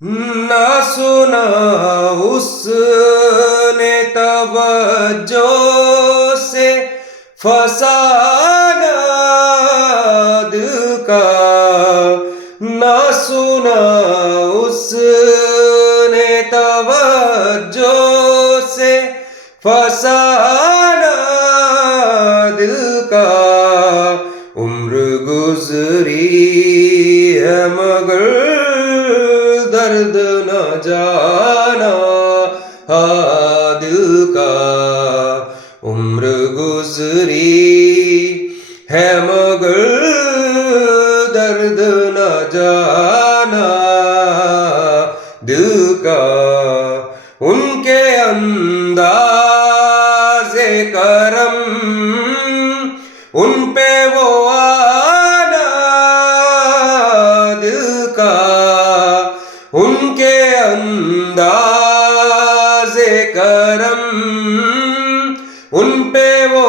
ना सुना उसने तवज्जो से फसाना दिल का, ना सुना उसने तवज्जो से फसाना दिल का। उम्र गुजरी है मगर दर्द न जाना दिल का। उम्र गुजरी है मगर दर्द न जाना दिल का। उनके अंदाज़े करम उन पे वो आना दिल का। उनके अंदाज़े करम उन पे वो